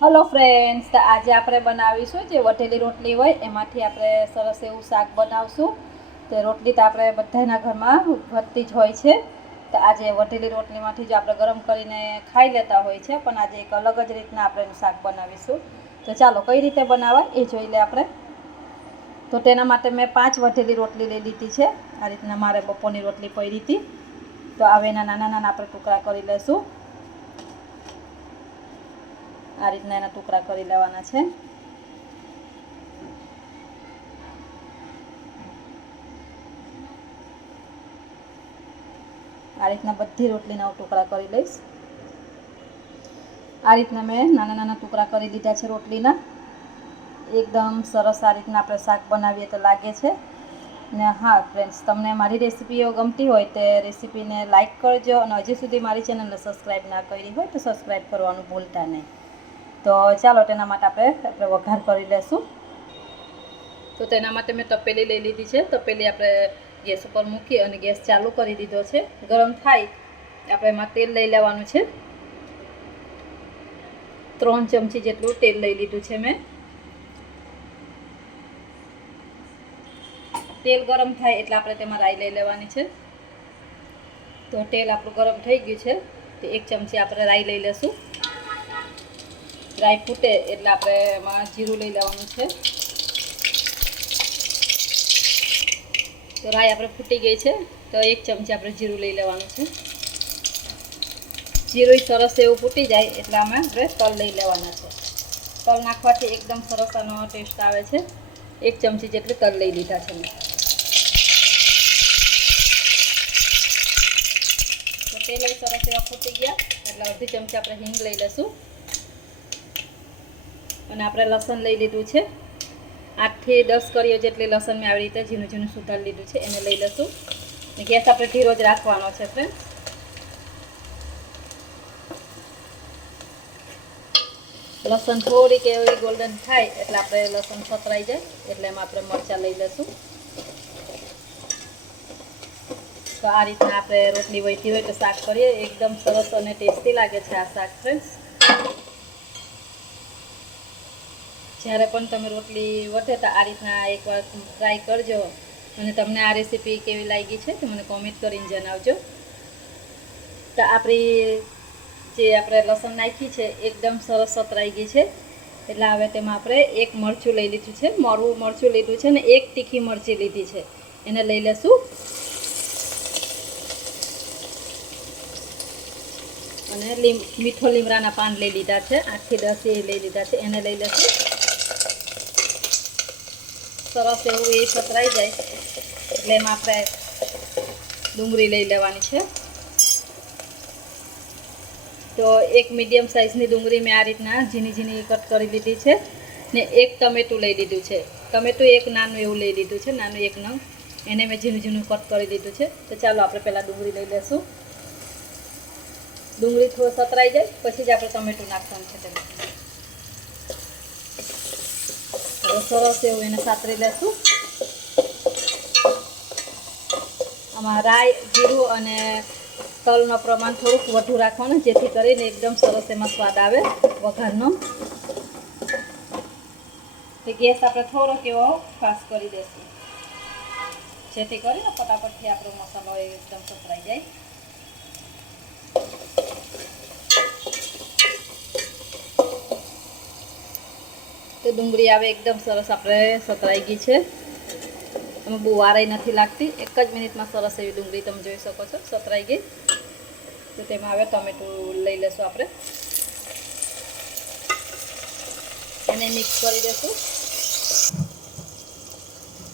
Hello friends તો આજે આપણે બનાવીશું જે વટેલી રોટલી હોય, એમાંથી આપણે સરસ એવું શાક બનાવશું. તે રોટલી તો આપણે બધાના ઘરમાં વધતી જ હોય છે. તો આજે વટેલી રોટલીમાંથી જ આપણે ગરમ કરીને ખાઈ લેતા હોય છે, પણ આજે એક અલગ જ રીતના આપણે એનું શાક બનાવીશું. તો ચાલો, કઈ રીતે બનાવાય એ જોઈ લે આપણે. તો તેના માટે મેં પાંચ વટેલી રોટલી લઈ લીધી છે. આ રીતના મારે બપોરની રોટલી પડી હતી. તો હવે એના નાના નાના આપણે ટુકડા કરી લઈશું આ રીતના એના ટુકડા કરી લેવાના છે. આ રીતના બધી રોટલીના હું ટુકડા કરી લઈશ. આ રીતના મેં નાના નાના ટુકડા કરી લીધા છે રોટલીના. એકદમ સરસ આ રીતના આપણે શાક બનાવીએ તો લાગે છે. ને હા ફ્રેન્ડ્સ તમને મારી રેસીપીઓ ગમતી હોય તે રેસીપીને લાઇક કરજો અને હજી સુધી મારી ચેનલને સબસ્ક્રાઈબ ના કરી હોય તો સબસ્ક્રાઈબ કરવાનું ભૂલતા નહીં. તો ચાલો તેના માટે આપણે આપણે વઘાર કરી લઈશું તો તેના માટે મેં તપેલી લઈ લીધી છે. તપેલી આપણે ગેસ ઉપર મૂકી અને ગેસ ચાલુ કરી દીધો છે. ગરમ થાય આપણે એમાં તેલ લઈ લેવાનું છે. ત્રણ ચમચી જેટલું તેલ લઈ લીધું છે મેં. તેલ ગરમ થાય એટલે આપણે તેમાં રાઈ લઈ લેવાની છે. તો તેલ આપણું ગરમ થઈ ગયું છે. તો એક ચમચી આપણે રાઈ લઈ લેશું. રાઈ ફૂટે એટલે આપણે એમાં જીરું લઈ લેવાનું છે. તો રાઈ આપણે ફૂટી ગઈ છે, તો એક ચમચી આપણે જીરું લઈ લેવાનું છે. જીરું સરસ એવું ફૂટી જાય એટલે આમાં આપણે તલ લઈ લેવાના છે. તલ નાખવાથી એકદમ સરસ આનો ટેસ્ટ આવે છે. એક ચમચી જેટલું તલ લઈ લીધા છે મેં. તો તેલ સરસ એવા ફૂટી ગયા, એટલે અડધી ચમચી આપણે હિંગ લઈ લઈશું. અને આપણે લસણ લઈ લીધું છે. આઠથી દસ કરીઓ જેટલી લસણ મેં આવી રીતે ઝીણું ઝીણું સુધારી લીધું છે. એને લઈ લઈશું. ગેસ આપણે ધીરો જ રાખવાનો છે ફ્રેન્ડ લસણ થોડીક એવી ગોલ્ડન થાય એટલે આપણે લસણ સતરાઈ જાય એટલે એમાં આપણે મરચાં લઈ લઈશું. તો આ રીતના આપણે રોટલી વહીતી હોય તો શાક કરીએ. એકદમ સરસ અને ટેસ્ટી લાગે છે આ શાક ફ્રેન્ડ્સ જ્યારે પણ તમે રોટલી વધે તો આ રીતના એકવાર ટ્રાય કરજો. અને તમને આ રેસીપી કેવી લાગી છે તે મને કોમેન્ટ કરીને જણાવજો. તો આપણી જે આપણે લસણ નાખી છે એકદમ સરસ સતરાઈ ગઈ છે. એટલે હવે તેમાં આપણે એક મરચું લઈ લીધું છે. મોરવું મરચું લીધું છે ને એક તીખી મરચી લીધી છે. એને લઈ લેશું અને લીમ મીઠો લીમડાના પાન લઈ લીધા છે. આઠથી દસ એ લઈ લીધા છે. એને લઈ લેશું સરસ એવું એ સતરાઈ જાય. એટલે એમાં આપણે ડુંગળી લઈ લેવાની છે. તો એક મીડિયમ સાઇઝની ડુંગળી મેં આ રીતના ઝીણી ઝીણી કટ કરી લીધી છે ને એક ટમેટું લઈ લીધું છે. ટમેટું એક નાનું એવું લઈ લીધું છે, નાનું એક નંગ. એને મેં ઝીણું ઝીણું કટ કરી લીધું છે. તો ચાલો આપણે પહેલાં ડુંગળી લઈ લઈશું ડુંગળી થોડું સતરાઈ જાય, પછી જ આપણે ટમેટું નાખવાનું છે તેમાં. હવે સરસ એવું એને સાતરી લેશું. આમાં રાઈ, જીરું અને તલનું પ્રમાણ થોડુંક વધુ રાખવાનું, જેથી કરીને એકદમ સરસ એમાં સ્વાદ આવે વઘારનો. ગેસ આપણે થોડોક એવો ફાસ્ટ કરી દઈશું. જેથી કરીને ફટાફટથી આપણો મસાલો એકદમ સતરાઈ જાય. તો ડુંગળી આવે એકદમ સરસ. આપણે સતરાઈ ગઈ છે. એમાં બહુ વારાઈ નથી લાગતી. એક જ મિનિટમાં સરસ એવી ડુંગળી તમે જોઈ શકો છો. સતરાઈ ગઈ. તો તેમાં હવે ટમેટું લઈ લેશું આપણે. એને મિક્સ કરી દઈશું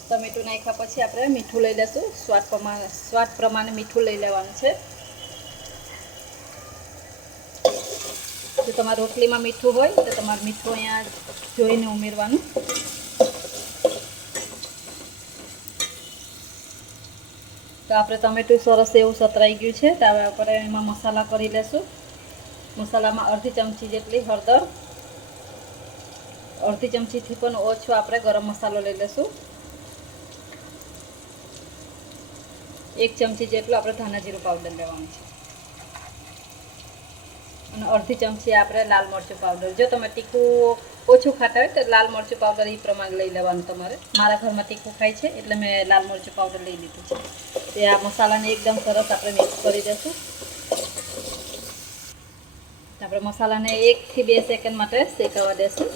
ટમેટું નાખ્યા પછી આપણે મીઠું લઈ લઈશું સ્વાદ પ્રમાણે સ્વાદ પ્રમાણે મીઠું લઈ લેવાનું છે. જો તમારે રોટલીમાં મીઠું હોય, તો તમારે મીઠું અહીંયા જોઈને ઉમેરવાનું. તો આપણે ટમેટું સરસ એવું સતરાઈ ગયું છે, તો હવે આપણે એમાં મસાલા કરી લેશું. મસાલામાં અડધી ચમચી જેટલી હળદર. અડધી ચમચીથી પણ ઓછો આપણે ગરમ મસાલો લઈ લઈશું એક ચમચી જેટલું આપણે ધાણા જીરું પાવડર લેવાનું છે. અને અડધી ચમચી આપણે લાલ મરચું પાવડર જો તમે તીખું ઓછું ખાતા હોય તો લાલ મરચું પાવડર એ પ્રમાણે લઈ લેવાનું તમારે. મારા ઘરમાં તીખું ખાય છે એટલે મેં લાલ મરચું પાવડર લઈ લીધું છે. તે આ મસાલાને એકદમ સરસ આપણે મિક્સ કરી દઈશું આપણે મસાલાને એકથી બે સેકન્ડ માટે શેકાવા દેશું.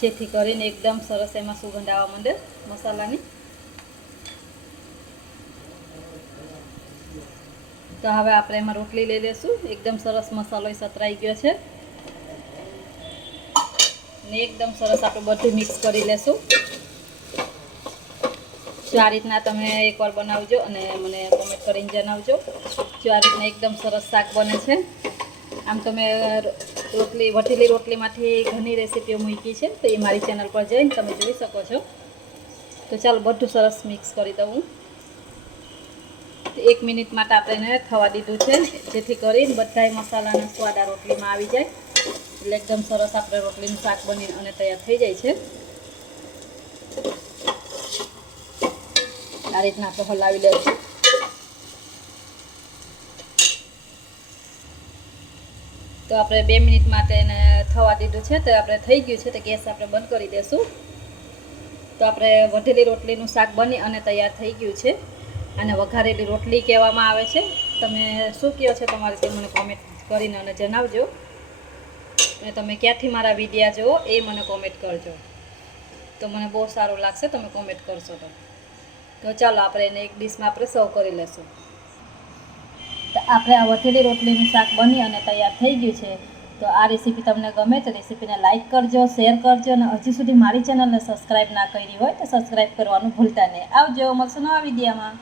જેથી કરીને એકદમ સરસ એમાં સુગંધ આવવા માંડે મસાલાની. તો હવે આપણે એમાં રોટલી લઈ લઈશું એકદમ સરસ મસાલો સતરાઈ ગયો છે. ને એકદમ સરસ આપણે બધું મિક્સ કરી લેશું. જો આ રીતના તમે એકવાર બનાવજો અને મને કોમેન્ટ કરીને જણાવજો. જો આ રીતના એકદમ સરસ શાક બને છે. આમ તમે રોટલી વટેલી રોટલીમાંથી ઘણી રેસીપીઓ મૂકી છે. તો એ મારી ચેનલ પર જઈને તમે જોઈ શકો છો. તો ચાલો બધું સરસ મિક્સ કરી દઉં તો એક મિનિટ માટે આપણે એને થવા દીધું છે. જેથી કરીને બધાય મસાલાના સ્વાદ આ રોટલીમાં આવી જાય. એટલે એકદમ સરસ આપણે રોટલીનું શાક બની અને તૈયાર થઈ જાય છે. આ રીતના આપણે હલાવી લઈશું તો આપણે બે મિનિટ માટે એને થવા દીધું છે. તો આપણે થઈ ગયું છે. તો ગેસ આપણે બંધ કરી દઈશું તો આપણે વધેલી રોટલીનું શાક બની અને તૈયાર થઈ ગયું છે. અને વઘારેલી રોટલી કહેવામાં આવે છે. તમે શું કહો છો તમારે તે મને કોમેન્ટ કરીને અને જણાવજો. અને તમે ક્યાંથી મારા વિડીયા જુઓ એ મને કોમેન્ટ કરજો. તો મને બહુ સારું લાગશે તમે કોમેન્ટ કરશો તો. તો ચાલો આપણે એને એક ડીશમાં આપણે સર્વ કરી લઈશું તો આપણે આ વધેલી રોટલીનું શાક બની અને તૈયાર થઈ ગયું છે. તો આ રેસીપી તમને ગમે તો રેસીપીને લાઇક કરજો શેર કરજો અને હજી સુધી મારી ચેનલને સબસ્ક્રાઈબ ના કરી હોય તો સબસ્ક્રાઈબ કરવાનું ભૂલતા નહીં. આવજો, મળશું નવા વિડીયામાં